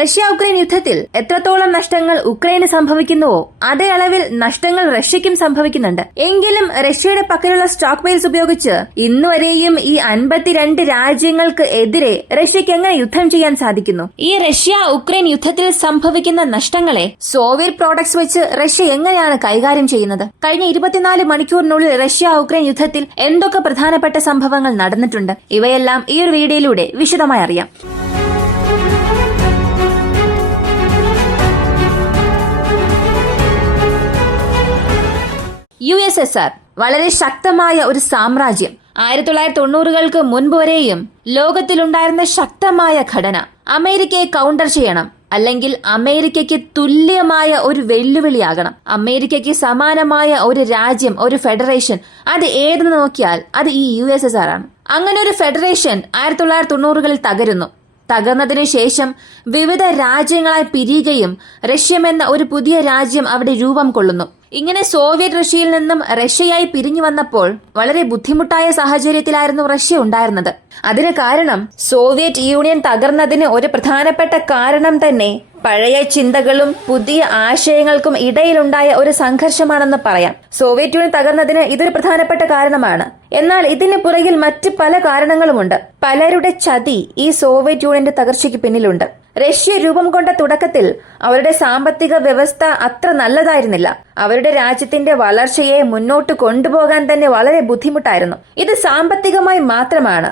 Russia Ukraine യുദ്ധത്തിൽ എത്രത്തോളം നഷ്ടങ്ങൾ ഉക്രൈന് സംഭവിക്കുന്നുവോ അതേ അളവിൽ നഷ്ടങ്ങൾ റഷ്യയ്ക്കും സംഭവിക്കുന്നുണ്ട്. എങ്കിലും റഷ്യയുടെ പക്കലുള്ള സ്റ്റോക്ക് പൈൽസ് ഉപയോഗിച്ച് ഇന്നുവരെയും ഈ 52 രാജ്യങ്ങൾക്ക് എതിരെ റഷ്യയ്ക്ക് എങ്ങനെ യുദ്ധം ചെയ്യാൻ സാധിക്കുന്നു? ഈ റഷ്യ ഉക്രൈൻ യുദ്ധത്തിൽ സംഭവിക്കുന്ന നഷ്ടങ്ങളെ സോവിയറ്റ് പ്രോഡക്ട്സ് വെച്ച് റഷ്യ എങ്ങനെയാണ് കൈകാര്യം ചെയ്യുന്നത്? കഴിഞ്ഞ 24 മണിക്കൂറിനുള്ളിൽ റഷ്യ ഉക്രൈൻ യുദ്ധത്തിൽ എന്തൊക്കെ പ്രധാനപ്പെട്ട സംഭവങ്ങൾ നടന്നിട്ടുണ്ട്? ഇവയെല്ലാം ഈ ഒരു വീഡിയോയിലൂടെ വിശദമായി അറിയാം. USSR വളരെ ശക്തമായ ഒരു സാമ്രാജ്യം. 1990-കൾക്ക് മുൻപ് വരെയും ലോകത്തിലുണ്ടായിരുന്ന ശക്തമായ ഘടന. അമേരിക്കയെ കൗണ്ടർ ചെയ്യണം, അല്ലെങ്കിൽ അമേരിക്കയ്ക്ക് തുല്യമായ ഒരു വെല്ലുവിളിയാകണം. അമേരിക്കയ്ക്ക് സമാനമായ ഒരു രാജ്യം, ഒരു ഫെഡറേഷൻ, അത് ഏതെന്ന് നോക്കിയാൽ അത് ഈ USSR ആണ്. അങ്ങനെ ഒരു ഫെഡറേഷൻ 1990-കളിൽ തകരുന്നു. തകർന്നതിനു ശേഷം വിവിധ രാജ്യങ്ങളായി പിരിയുകയും റഷ്യമെന്ന ഒരു പുതിയ രാജ്യം അവിടെ രൂപം കൊള്ളുന്നു. ഇങ്ങനെ സോവിയറ്റ് റഷ്യയിൽ നിന്നും റഷ്യയായി പിരിഞ്ഞു വന്നപ്പോൾ വളരെ ബുദ്ധിമുട്ടായ സാഹചര്യത്തിലായിരുന്നു റഷ്യ ഉണ്ടായിരുന്നത്. അതിന് കാരണം സോവിയറ്റ് യൂണിയൻ തകർന്നതിന് ഒരു പ്രധാനപ്പെട്ട കാരണം തന്നെ പഴയ ചിന്തകളും പുതിയ ആശയങ്ങൾക്കും ഇടയിലുണ്ടായ ഒരു സംഘർഷമാണെന്ന് പറയാം. സോവിയറ്റ് യൂണിയൻ തകർന്നതിന് ഇതൊരു പ്രധാനപ്പെട്ട കാരണമാണ്. എന്നാൽ ഇതിന് പുറകിൽ മറ്റ് പല കാരണങ്ങളുമുണ്ട്. പലരുടെ ചതി ഈ സോവിയറ്റ് യൂണിയന്റെ തകർച്ചയ്ക്ക് പിന്നിലുണ്ട്. റഷ്യ രൂപം കൊണ്ട തുടക്കത്തിൽ അവരുടെ സാമ്പത്തിക വ്യവസ്ഥ അത്ര നല്ലതായിരുന്നില്ല. അവരുടെ രാജ്യത്തിന്റെ വളർച്ചയെ മുന്നോട്ട് കൊണ്ടുപോകാൻ തന്നെ വളരെ ബുദ്ധിമുട്ടായിരുന്നു. ഇത് സാമ്പത്തികമായി മാത്രമാണ്.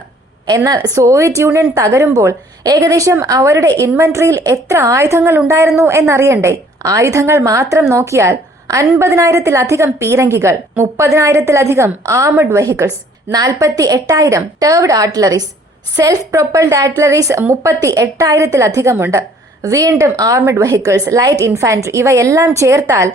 എന്നാൽ സോവിയറ്റ് യൂണിയൻ തകരുമ്പോൾ ഏകദേശം അവരുടെ ഇൻവെന്ററിയിൽ എത്ര ആയുധങ്ങൾ ഉണ്ടായിരുന്നു എന്നറിയണ്ടേ? ആയുധങ്ങൾ മാത്രം നോക്കിയാൽ 50,000-ലധികം പീരങ്കികൾ, 30,000-ലധികം ആർമഡ് വെഹിക്കിൾസ്, 48,000 ടേർവ്ഡ് ആർട്ടിലറീസ്, സെൽഫ് പ്രൊപ്പൽഡ് ആർട്ടിലറീസ് 38,000-ലധികമുണ്ട്. വീണ്ടും ആർമഡ് വെഹിക്കിൾസ്, ലൈറ്റ് ഇൻഫാൻട്രി, ഇവയെല്ലാം ചേർത്താൽ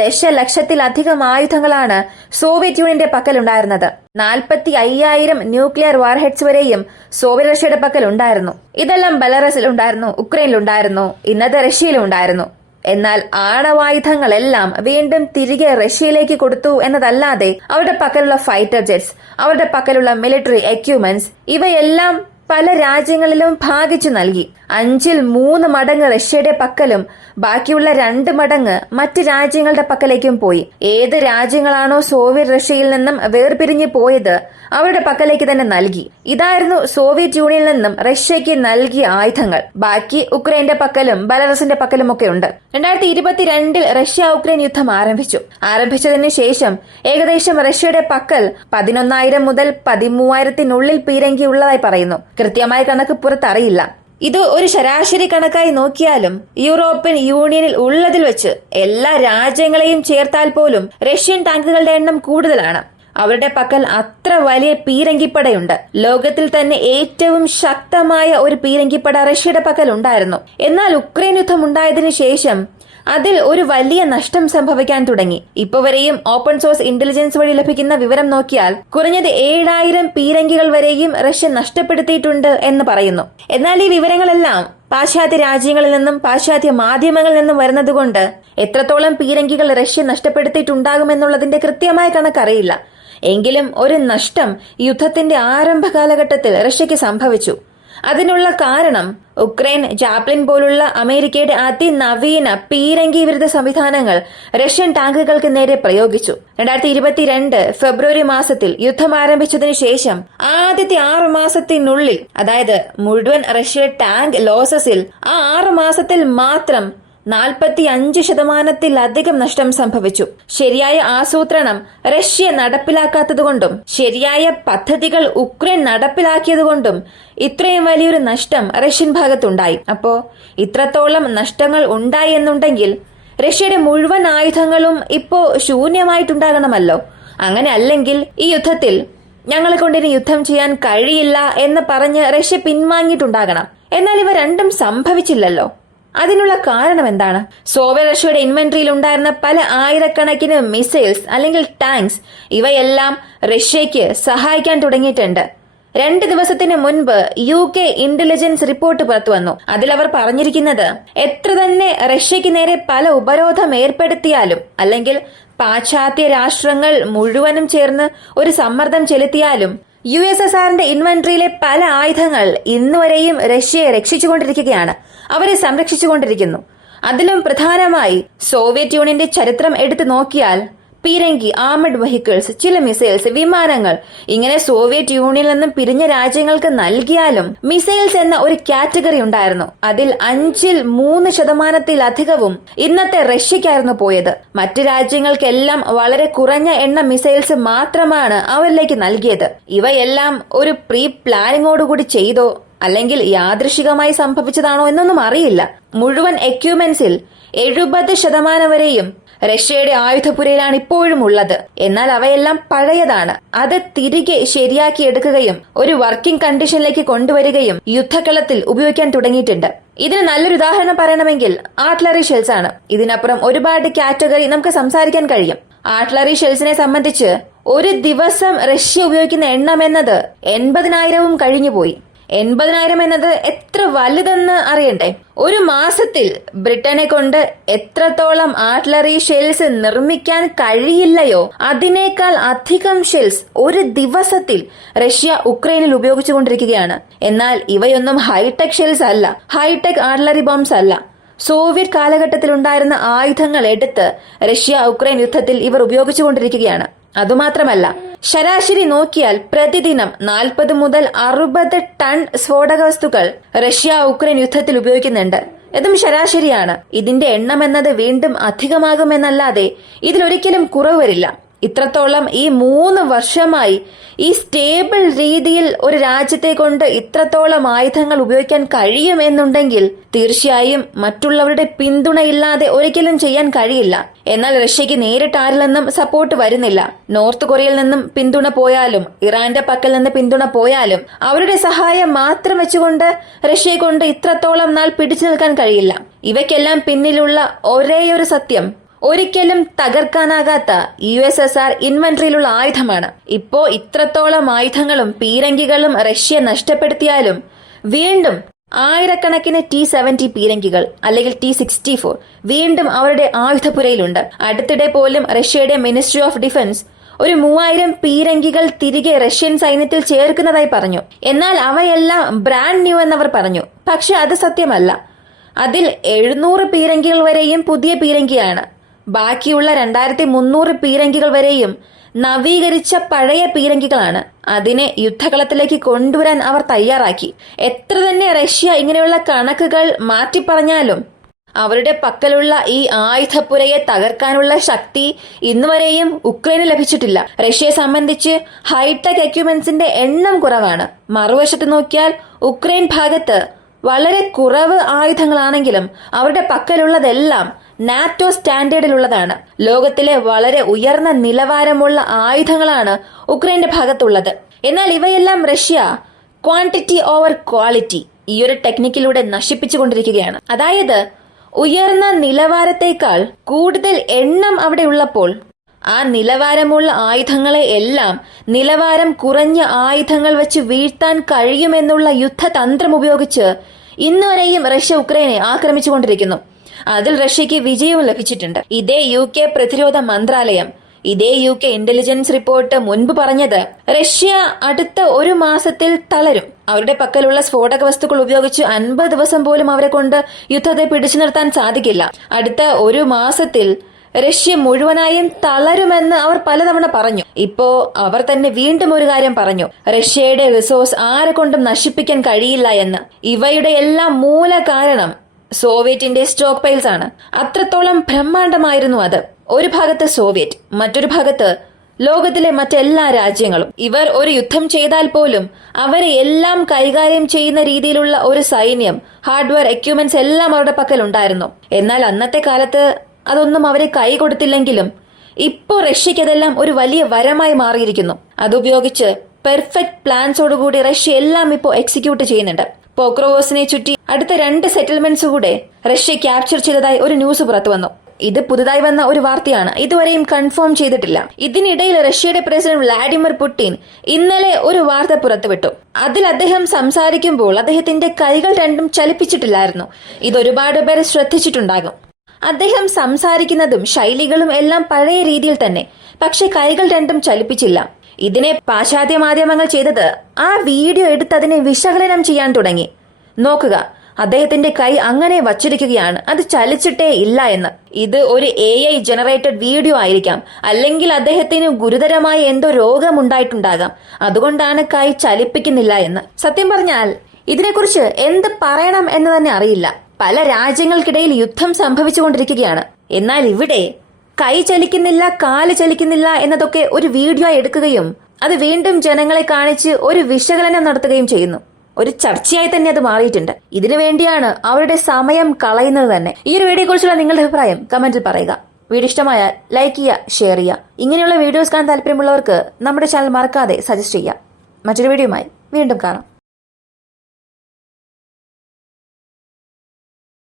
ദശലക്ഷത്തിലധികം ആയുധങ്ങളാണ് സോവിയറ്റ് യൂണിയന്റെ പക്കലുണ്ടായിരുന്നത്. 45,000 ന്യൂക്ലിയർ വാർഹെഡ്സ് വരെയും സോവിയറ്റ് റഷ്യയുടെ പക്കൽ ഉണ്ടായിരുന്നു. ഇതെല്ലാം ബെലാറസിലുണ്ടായിരുന്നു, ഉക്രൈനിലുണ്ടായിരുന്നു, ഇന്നത്തെ റഷ്യയിലും ഉണ്ടായിരുന്നു. എന്നാൽ ആണവായുധങ്ങളെല്ലാം വീണ്ടും തിരികെ റഷ്യയിലേക്ക് കൊടുത്തു എന്നതല്ലാതെ അവരുടെ പക്കലുള്ള ഫൈറ്റർ ജെറ്റ്സ്, അവരുടെ പക്കലുള്ള മിലിറ്ററി എക്യുപ്മെന്റ്സ്, ഇവയെല്ലാം പല രാജ്യങ്ങളിലും ഭാഗിച്ചു നൽകി. 5-ൽ 3 മടങ്ങ് റഷ്യയുടെ പക്കലും ബാക്കിയുള്ള 2 മടങ്ങ് മറ്റ് രാജ്യങ്ങളുടെ പക്കലേക്കും പോയി. ഏത് രാജ്യങ്ങളാണോ സോവിയറ്റ് റഷ്യയിൽ നിന്നും വേർപിരിഞ്ഞു പോയത് അവരുടെ പക്കലേക്ക് തന്നെ നൽകി. ഇതായിരുന്നു സോവിയറ്റ് യൂണിയനിൽ നിന്നും റഷ്യയ്ക്ക് നൽകിയ ആയുധങ്ങൾ. ബാക്കി ഉക്രൈന്റെ പക്കലും ബെലാറസിന്റെ പക്കലും ഒക്കെ ഉണ്ട്. 2022-ൽ റഷ്യ ഉക്രൈൻ യുദ്ധം ആരംഭിച്ചതിന് ശേഷം ഏകദേശം റഷ്യയുടെ പക്കൽ 11,000 മുതൽ 13,000-നുള്ളിൽ പീരങ്കി ഉള്ളതായി പറയുന്നു. കൃത്യമായ കണക്ക് പുറത്തറിയില്ല. ഇത് ഒരു ശരാശരി കണക്കായി നോക്കിയാലും യൂറോപ്യൻ യൂണിയനിൽ ഉള്ളതിൽ വെച്ച് എല്ലാ രാജ്യങ്ങളെയും ചേർത്താൽ പോലും റഷ്യൻ ടാങ്കുകളുടെ എണ്ണം കൂടുതലാണ്. അവരുടെ പക്കൽ അത്ര വലിയ പീരങ്കിപ്പടയുണ്ട്. ലോകത്തിൽ തന്നെ ഏറ്റവും ശക്തമായ ഒരു പീരങ്കിപ്പട റഷ്യയുടെ പക്കൽ ഉണ്ടായിരുന്നു. എന്നാൽ ഉക്രൈൻ യുദ്ധം ഉണ്ടായതിനു ശേഷം അതിൽ ഒരു വലിയ നഷ്ടം സംഭവിക്കാൻ തുടങ്ങി. ഇപ്പൊ വരെയും ഓപ്പൺ സോഴ്സ് ഇന്റലിജൻസ് വഴി ലഭിക്കുന്ന വിവരം നോക്കിയാൽ കുറഞ്ഞത് 7,000 പീരങ്കികൾ വരെയും റഷ്യ നഷ്ടപ്പെടുത്തിയിട്ടുണ്ട് എന്ന് പറയുന്നു. എന്നാൽ ഈ വിവരങ്ങളെല്ലാം പാശ്ചാത്യ രാജ്യങ്ങളിൽ നിന്നും പാശ്ചാത്യ മാധ്യമങ്ങളിൽ നിന്നും വരുന്നതുകൊണ്ട് എത്രത്തോളം പീരങ്കികൾ റഷ്യ നഷ്ടപ്പെടുത്തിയിട്ടുണ്ടാകുമെന്നുള്ളതിന്റെ കൃത്യമായ കണക്കറിയില്ല. എങ്കിലും ഒരു നഷ്ടം യുദ്ധത്തിന്റെ ആരംഭ കാലഘട്ടത്തിൽ റഷ്യയ്ക്ക് സംഭവിച്ചു. അതിനുള്ള കാരണം ഉക്രൈൻ ജാപ്ലിൻ പോലുള്ള അമേരിക്കയുടെ അതിനവീന പീരങ്കി വിരുദ്ധ സംവിധാനങ്ങൾ റഷ്യൻ ടാങ്കുകൾക്ക് നേരെ പ്രയോഗിച്ചു. 2022 ഫെബ്രുവരി മാസത്തിൽ യുദ്ധം ആരംഭിച്ചതിനു ശേഷം ആദ്യത്തെ 6 മാസത്തിനുള്ളിൽ, അതായത് മുഴുവൻ റഷ്യ ടാങ്ക് ലോസസിൽ ആ 6 മാസത്തിൽ മാത്രം 45%-ലധികം നഷ്ടം സംഭവിച്ചു. ശരിയായ ആസൂത്രണം റഷ്യ നടപ്പിലാക്കാത്തതുകൊണ്ടും ശരിയായ പദ്ധതികൾ ഉക്രൈൻ നടപ്പിലാക്കിയതുകൊണ്ടും ഇത്രയും വലിയൊരു നഷ്ടം റഷ്യൻ ഭാഗത്തുണ്ടായി. അപ്പോ ഇത്രത്തോളം നഷ്ടങ്ങൾ ഉണ്ടായി എന്നുണ്ടെങ്കിൽ റഷ്യയുടെ മുഴുവൻ ആയുധങ്ങളും ഇപ്പോ ശൂന്യമായിട്ടുണ്ടാകണമല്ലോ. അങ്ങനെ അല്ലെങ്കിൽ ഈ യുദ്ധത്തിൽ ഞങ്ങളെ കൊണ്ടിനി യുദ്ധം ചെയ്യാൻ കഴിയില്ല എന്ന് പറഞ്ഞ് റഷ്യ പിൻവാങ്ങിയിട്ടുണ്ടാകണം. എന്നാൽ ഇവ രണ്ടും സംഭവിച്ചില്ലല്ലോ. അതിനുള്ള കാരണം എന്താണ്? സോവിയറ്റ് റഷ്യയുടെ ഇൻവെന്ററിയിൽ ഉണ്ടായിരുന്ന പല ആയിരക്കണക്കിന് മിസൈൽസ് അല്ലെങ്കിൽ ടാങ്ക്സ്, ഇവയെല്ലാം റഷ്യയ്ക്ക് സഹായിക്കാൻ തുടങ്ങിയിട്ടുണ്ട്. 2 ദിവസത്തിന് മുൻപ് UK ഇന്റലിജൻസ് റിപ്പോർട്ട് പുറത്തു വന്നു. അതിലവർ പറഞ്ഞിരിക്കുന്നത് എത്ര തന്നെ റഷ്യയ്ക്ക് നേരെ പല ഉപരോധം ഏർപ്പെടുത്തിയാലും അല്ലെങ്കിൽ പാശ്ചാത്യ രാഷ്ട്രങ്ങൾ മുഴുവനും ചേർന്ന് ഒരു സമ്മർദ്ദം ചെലുത്തിയാലും USSRന്റെ ഇൻവെന്ററിയിലെ പല ആയുധങ്ങൾ ഇന്നുവരെയും റഷ്യയെ രക്ഷിച്ചുകൊണ്ടിരിക്കുകയാണ്. അവരെ സംരക്ഷിച്ചുകൊണ്ടിരിക്കുന്നു. അതിലും പ്രധാനമായി സോവിയറ്റ് യൂണിയന്റെ ചരിത്രം എടുത്തു നോക്കിയാൽ പീരങ്കി, ആർമഡ് വെഹിക്കിൾസ്, ചില മിസൈൽസ്, വിമാനങ്ങൾ ഇങ്ങനെ സോവിയറ്റ് യൂണിയനിൽ നിന്നും പിരിഞ്ഞ രാജ്യങ്ങൾക്ക് നൽകിയാലും മിസൈൽസ് എന്ന ഒരു കാറ്റഗറി ഉണ്ടായിരുന്നു. അതിൽ 3% ഇന്നത്തെ റഷ്യക്കായിരുന്നു പോയത്. മറ്റ് രാജ്യങ്ങൾക്കെല്ലാം വളരെ കുറഞ്ഞ എണ്ണം മിസൈൽസ് മാത്രമാണ് അവരിലേക്ക് നൽകിയത്. ഇവയെല്ലാം ഒരു പ്രീ പ്ലാനിങ്ങോടുകൂടി ചെയ്തോ അല്ലെങ്കിൽ യാദൃശികമായി സംഭവിച്ചതാണോ എന്നൊന്നും അറിയില്ല. മുഴുവൻ എക്യുപ്മെന്റ്സിൽ 70% വരെയും റഷ്യയുടെ ആയുധപുരയിലാണ് ഇപ്പോഴും ഉള്ളത്. എന്നാൽ അവയെല്ലാം പഴയതാണ്. അത് തിരികെ ശരിയാക്കിയെടുക്കുകയും ഒരു വർക്കിംഗ് കണ്ടീഷനിലേക്ക് കൊണ്ടുവരികയും യുദ്ധക്കളത്തിൽ ഉപയോഗിക്കാൻ തുടങ്ങിയിട്ടുണ്ട്. ഇതിന് നല്ലൊരു ഉദാഹരണം പറയണമെങ്കിൽ ആർട്ടിലറി ഷെൽസ് ആണ്. ഇതിനപ്പുറം ഒരുപാട് കാറ്റഗറി നമുക്ക് സംസാരിക്കാൻ കഴിയും. ആർട്ടിലറി ഷെൽസിനെ സംബന്ധിച്ച് ഒരു ദിവസം റഷ്യ ഉപയോഗിക്കുന്ന എണ്ണം എന്നത് 80,000 കഴിഞ്ഞുപോയി. 80,000 എന്നത് എത്ര വലുതെന്ന് അറിയണ്ടേ? ഒരു മാസത്തിൽ ബ്രിട്ടനെ കൊണ്ട് എത്രത്തോളം ആർട്ടിലറി ഷെൽസ് നിർമ്മിക്കാൻ കഴിയില്ലയോ അതിനേക്കാൾ അധികം ഷെൽസ് ഒരു ദിവസത്തിൽ റഷ്യ ഉക്രൈനിൽ ഉപയോഗിച്ചുകൊണ്ടിരിക്കുകയാണ്. എന്നാൽ ഇവയൊന്നും ഹൈടെക് ഷെൽസ് അല്ല, ഹൈടെക് ആർട്ടിലറി ബോംബ്സ് അല്ല. സോവിയറ്റ് കാലഘട്ടത്തിലുണ്ടായിരുന്ന ആയുധങ്ങൾ എടുത്ത് റഷ്യ ഉക്രൈൻ യുദ്ധത്തിൽ ഇവർ ഉപയോഗിച്ചുകൊണ്ടിരിക്കുകയാണ്. അതുമാത്രമല്ല, ശരാശരി നോക്കിയാൽ പ്രതിദിനം 40 മുതൽ 60 ടൺ സ്ഫോടക വസ്തുക്കൾ റഷ്യ ഉക്രൈൻ യുദ്ധത്തിൽ ഉപയോഗിക്കുന്നുണ്ട്. ഇതും ശരാശരിയാണ്. ഇതിന്റെ എണ്ണം എന്നത് വീണ്ടും അധികമാകുമെന്നല്ലാതെ ഇതിലൊരിക്കലും കുറവ് വരില്ല. ഇത്രത്തോളം ഈ 3 വർഷമായി ഈ സ്റ്റേബിൾ രീതിയിൽ ഒരു രാജ്യത്തെ കൊണ്ട് ഇത്രത്തോളം ആയുധങ്ങൾ ഉപയോഗിക്കാൻ കഴിയും എന്നുണ്ടെങ്കിൽ തീർച്ചയായും മറ്റുള്ളവരുടെ പിന്തുണയില്ലാതെ ഒരിക്കലും ചെയ്യാൻ കഴിയില്ല. എന്നാൽ റഷ്യക്ക് നേരിട്ട് ആരിൽ നിന്നും സപ്പോർട്ട് വരുന്നില്ല. നോർത്ത് കൊറിയയിൽ നിന്നും പിന്തുണ പോയാലും ഇറാന്റെ പക്കൽ നിന്ന് പിന്തുണ പോയാലും അവരുടെ സഹായം മാത്രം വെച്ചുകൊണ്ട് റഷ്യയെ കൊണ്ട് ഇത്രത്തോളം നാൾ പിടിച്ചു നിൽക്കാൻ കഴിയില്ല. ഇവയ്ക്കെല്ലാം പിന്നിലുള്ള ഒരേയൊരു സത്യം, ഒരിക്കലും തകർക്കാനാകാത്ത USSR ഇൻവെന്ററിയിലുള്ള ആയുധമാണ്. ഇപ്പോ ഇത്രത്തോളം ആയുധങ്ങളും പീരങ്കികളും റഷ്യ നഷ്ടപ്പെടുത്തിയാലും വീണ്ടും ആയിരക്കണക്കിന് T-70 പീരങ്കികൾ അല്ലെങ്കിൽ T-64 വീണ്ടും അവരുടെ ആയുധപുരയിലുണ്ട്. അടുത്തിടെ പോലും റഷ്യയുടെ മിനിസ്ട്രി ഓഫ് ഡിഫൻസ് ഒരു 3000 പീരങ്കികൾ തിരികെ റഷ്യൻ സൈന്യത്തിൽ ചേർക്കുന്നതായി പറഞ്ഞു. എന്നാൽ അവയെല്ലാം ബ്രാൻഡ് ന്യൂ എന്നവർ പറഞ്ഞു. പക്ഷെ അത് സത്യമല്ല. അതിൽ 700 പീരങ്കികൾ വരെയും പുതിയ പീരങ്കിയാണ്. ബാക്കിയുള്ള 2300 പീരങ്കികൾ വരെയും നവീകരിച്ച പഴയ പീരങ്കികളാണ്. അതിനെ യുദ്ധകളത്തിലേക്ക് കൊണ്ടുവരാൻ അവർ തയ്യാറാക്കി. എത്ര തന്നെ റഷ്യ ഇങ്ങനെയുള്ള കണക്കുകൾ മാറ്റിപ്പറഞ്ഞാലും അവരുടെ പക്കലുള്ള ഈ ആയുധപ്പുരയെ തകർക്കാനുള്ള ശക്തി ഇന്നുവരെയും ഉക്രൈന് ലഭിച്ചിട്ടില്ല. റഷ്യയെ സംബന്ധിച്ച് ഹൈടെക് എക്യുപ്മെന്റ്സിന്റെ എണ്ണം കുറവാണ്. മറുവശത്ത് നോക്കിയാൽ ഉക്രൈൻ ഭാഗത്ത് വളരെ കുറവ് ആയുധങ്ങളാണെങ്കിലും അവരുടെ പക്കലുള്ളതെല്ലാം നാറ്റോ സ്റ്റാൻഡേർഡിലുള്ളതാണ്. ലോകത്തിലെ വളരെ ഉയർന്ന നിലവാരമുള്ള ആയുധങ്ങളാണ് ഉക്രൈന്റെ ഭാഗത്തുള്ളത്. എന്നാൽ ഇവയെല്ലാം റഷ്യ ക്വാണ്ടിറ്റി ഓവർ ക്വാളിറ്റി ഈ ഒരു ടെക്നിക്കിലൂടെ നശിപ്പിച്ചുകൊണ്ടിരിക്കുകയാണ്. അതായത് ഉയർന്ന നിലവാരത്തേക്കാൾ കൂടുതൽ എണ്ണം അവിടെ ഉള്ളപ്പോൾ ആ നിലവാരമുള്ള ആയുധങ്ങളെ എല്ലാം നിലവാരം കുറഞ്ഞ ആയുധങ്ങൾ വെച്ച് വീഴ്ത്താൻ കഴിയുമെന്നുള്ള യുദ്ധതന്ത്രം ഉപയോഗിച്ച് ഇന്നുവരെയും റഷ്യ ഉക്രൈനെ ആക്രമിച്ചുകൊണ്ടിരിക്കുന്നു. അതിൽ റഷ്യക്ക് വിജയവും ലഭിച്ചിട്ടുണ്ട്. ഇതേ UK പ്രതിരോധ മന്ത്രാലയം, ഇതേ UK ഇന്റലിജൻസ് റിപ്പോർട്ട് മുൻപ് പറഞ്ഞത് റഷ്യ അടുത്ത ഒരു മാസത്തിൽ തളരും. അവരുടെ പക്കലുള്ള സ്ഫോടക വസ്തുക്കൾ ഉപയോഗിച്ച് 50 ദിവസം പോലും അവരെ കൊണ്ട് യുദ്ധത്തെ പിടിച്ചു നിർത്താൻ സാധിക്കില്ല. അടുത്ത ഒരു മാസത്തിൽ റഷ്യ മുഴുവനായും തളരുമെന്ന് അവർ പലതവണ പറഞ്ഞു. ഇപ്പോ അവർ തന്നെ വീണ്ടും ഒരു കാര്യം പറഞ്ഞു, റഷ്യയുടെ റിസോഴ്സ് ആരെ കൊണ്ടും നശിപ്പിക്കാൻ കഴിയില്ല എന്ന്. ഇവയുടെ എല്ലാം മൂല കാരണം സോവിയറ്റിന്റെ സ്റ്റോക്ക് പൈൽസ് ആണ്. അത്രത്തോളം ബ്രഹ്മാണ്ഡമായിരുന്നു അത്. ഒരു ഭാഗത്ത് സോവിയറ്റ്, മറ്റൊരു ഭാഗത്ത് ലോകത്തിലെ മറ്റെല്ലാ രാജ്യങ്ങളും. ഇവർ ഒരു യുദ്ധം ചെയ്താൽ പോലും അവരെ എല്ലാം കൈകാര്യം ചെയ്യുന്ന രീതിയിലുള്ള ഒരു സൈന്യം, ഹാർഡ്വെയർ, എക്യുപ്മെന്റ്സ് എല്ലാം അവരുടെ പക്കൽ ഉണ്ടായിരുന്നു. എന്നാൽ അന്നത്തെ കാലത്ത് അതൊന്നും അവരെ കൈ കൊടുത്തില്ലെങ്കിലും ഇപ്പോ റഷ്യക്ക് അതെല്ലാം ഒരു വലിയ വരമായി മാറിയിരിക്കുന്നു. അതുപയോഗിച്ച് പെർഫെക്റ്റ് പ്ലാൻസോടുകൂടി റഷ്യ എല്ലാം ഇപ്പോൾ എക്സിക്യൂട്ട് ചെയ്യുന്നുണ്ട്. പോക്രോവോസിനെ ചുറ്റി അടുത്ത 2 സെറ്റിൽമെന്റ്സ് കൂടെ റഷ്യ ക്യാപ്ചർ ചെയ്തതായി ഒരു ന്യൂസ് പുറത്തു വന്നു. ഇത് പുതുതായി വന്ന ഒരു വാർത്തയാണ്, ഇതുവരെയും കൺഫേം ചെയ്തിട്ടില്ല. ഇതിനിടയിൽ റഷ്യയുടെ പ്രസിഡന്റ് വ്ളാഡിമിർ പുടിൻ ഇന്നലെ ഒരു വാർത്ത പുറത്തുവിട്ടു. അതിൽ അദ്ദേഹം സംസാരിക്കുമ്പോൾ അദ്ദേഹത്തിന്റെ കൈകൾ രണ്ടും ചലിപ്പിച്ചിട്ടില്ലായിരുന്നു. ഇതൊരുപാട് പേർ ശ്രദ്ധിച്ചിട്ടുണ്ടാകും. അദ്ദേഹം സംസാരിക്കുന്നതും ശൈലികളും എല്ലാം പഴയ രീതിയിൽ തന്നെ, പക്ഷെ കൈകൾ രണ്ടും ചലിപ്പിച്ചില്ല. ഇതിനെ പാശ്ചാത്യ മാധ്യമങ്ങൾ ചെയ്തത് ആ വീഡിയോ എടുത്ത് അതിനെ വിശകലനം ചെയ്യാൻ തുടങ്ങി. നോക്കുക, അദ്ദേഹത്തിന്റെ കൈ അങ്ങനെ വച്ചിരിക്കുകയാണ്, അത് ചലിച്ചിട്ടേ ഇല്ല എന്ന്. ഇത് ഒരു AI ജനറേറ്റഡ് വീഡിയോ ആയിരിക്കാം, അല്ലെങ്കിൽ അദ്ദേഹത്തിന് ഗുരുതരമായ എന്തോ രോഗമുണ്ടായിട്ടുണ്ടാകാം, അതുകൊണ്ടാണ് കൈ ചലിപ്പിക്കുന്നില്ല എന്ന്. സത്യം പറഞ്ഞാൽ ഇതിനെക്കുറിച്ച് എന്ത് പറയണം എന്ന് തന്നെ അറിയില്ല. പല രാജ്യങ്ങൾക്കിടയിൽ യുദ്ധം സംഭവിച്ചുകൊണ്ടിരിക്കുകയാണ്. എന്നാൽ ഇവിടെ കൈ ചലിക്കുന്നില്ല, കാല് ചലിക്കുന്നില്ല എന്നതൊക്കെ ഒരു വീഡിയോ എടുക്കുകയും അത് വീണ്ടും ജനങ്ങളെ കാണിച്ച് ഒരു വിശകലനം നടത്തുകയും ചെയ്യുന്നു. ഒരു ചർച്ചയായി തന്നെ അത് മാറിയിട്ടുണ്ട്. ഇതിനു വേണ്ടിയാണ് അവരുടെ സമയം കളയുന്നത് തന്നെ. ഈ ഒരു വീഡിയോയെ കുറിച്ചുള്ള നിങ്ങളുടെ അഭിപ്രായം കമന്റിൽ പറയുക. വീഡിയോ ഇഷ്ടമായാൽ ലൈക്ക് ചെയ്യുക, ഷെയർ ചെയ്യുക. ഇങ്ങനെയുള്ള വീഡിയോസ് കാണാൻ താല്പര്യമുള്ളവർക്ക് നമ്മുടെ ചാനൽ മറക്കാതെ സജസ്റ്റ് ചെയ്യുക. മറ്റൊരു വീഡിയോയുമായി വീണ്ടും കാണാം.